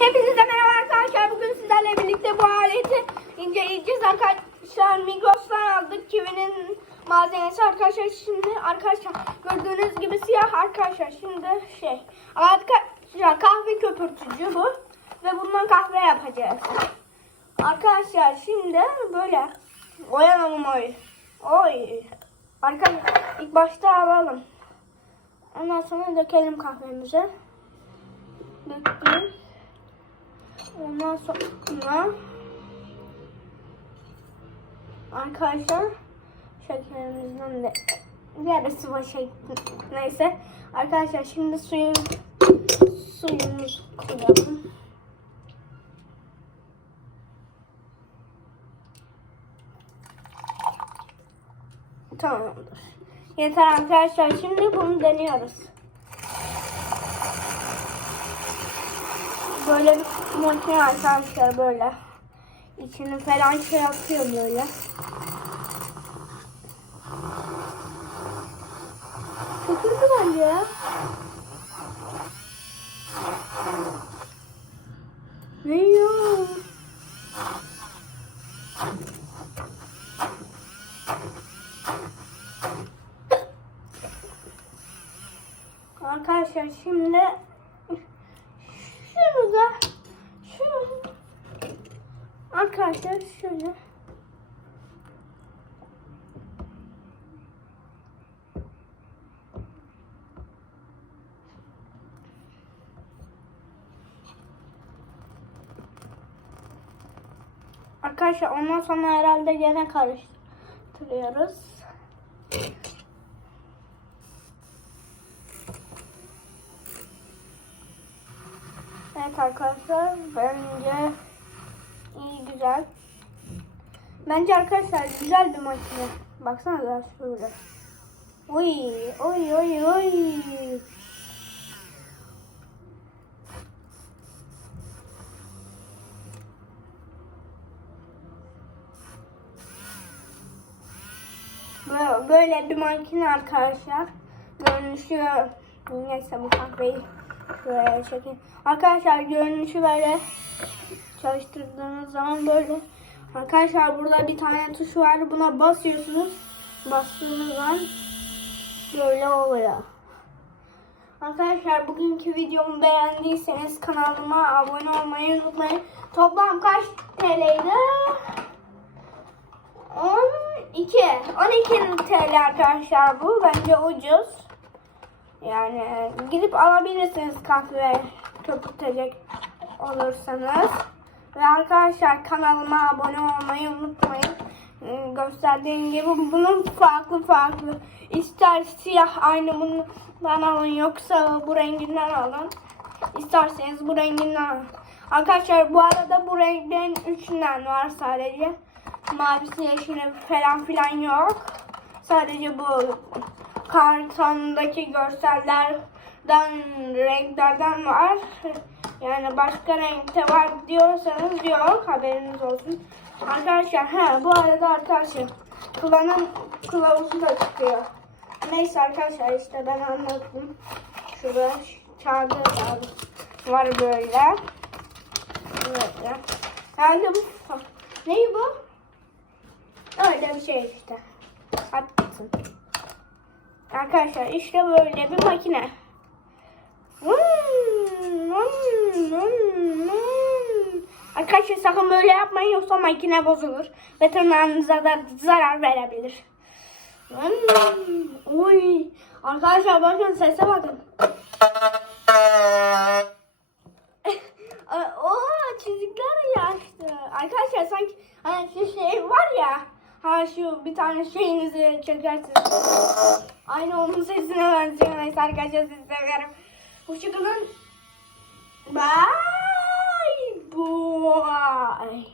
Hepinize merhaba arkadaşlar. Bugün sizlerle birlikte bu aleti inceleyeceğiz arkadaşlar. Migros'tan aldık. Kiwi'nin malzemesi arkadaşlar. Şimdi arkadaşlar gördüğünüz gibi siyah arkadaşlar. Şimdi şey arkadaşlar kahve köpürtücü bu. Ve bundan kahve yapacağız. Arkadaşlar şimdi böyle oyalalım oy. Oy. Arkadaşlar ilk başta alalım. Ondan sonra dökelim kahvemize. Döktüm. Ondan sonra arkadaşlar şekerimizden de yarısı var şey neyse arkadaşlar şimdi suyu suyumuzu koyalım. Tamamdır. Yeter arkadaşlar şimdi bunu deniyoruz. Böyle bir makine arkadaşlar böyle. İçini falan şey yapıyor böyle. Çok hızlı bence ya. Ne ya? Arkadaşlar şimdi şunu da şunu arkadaşlar şöyle. Arkadaşlar ondan sonra herhalde gene karıştırıyoruz. Evet arkadaşlar bence iyi güzel. Bence arkadaşlar güzel bir makine. Baksana da şöyle. Oy oy oy oy. Böyle- bir makine arkadaşlar. Görünüşü neyse bu kahveyi şöyle çekeyim. Arkadaşlar görünüşü böyle çalıştırdığınız zaman böyle. Arkadaşlar burada bir tane tuş var. Buna basıyorsunuz. Bastığınız zaman böyle oluyor. Arkadaşlar bugünkü videomu beğendiyseniz kanalıma abone olmayı unutmayın. Toplam kaç TL'ydi? 12. 12 TL arkadaşlar bu. Bence ucuz. Yani gidip alabilirsiniz kahve köpürtecek olursanız. Ve arkadaşlar kanalıma abone olmayı unutmayın. Ee, Gösterdiğim gibi bunun farklı farklı. İster siyah aynı bundan alın yoksa bu renginden alın. İsterseniz bu renginden alın. Arkadaşlar bu arada bu renklerin üçünden var sadece. Mavisi yeşili falan filan yok. Sadece bu kartondaki görsellerden renklerden var. Yani başka renkte var diyorsanız yok haberiniz olsun. Arkadaşlar ha bu arada arkadaşlar kullanım kılavuzu da çıkıyor. Neyse arkadaşlar işte ben anlattım. Şurada kağıdı var böyle. Böyle. Yani bu neyi bu? Öyle bir şey işte. Haklısın. Arkadaşlar işte böyle bir makine. Arkadaşlar sakın böyle yapmayın yoksa makine bozulur. Ve tırnağınıza da zarar verebilir. Oy. Arkadaşlar bakın sese bakın. Oo çizikler yaştı. Arkadaşlar sanki hani şu şey var ya. Ha şu bir tane şeyinizi çekersiniz. Aynı onun sesine benziyor. Neyse arkadaşlar sizi seviyorum. Hoşçakalın. Bye. Bye.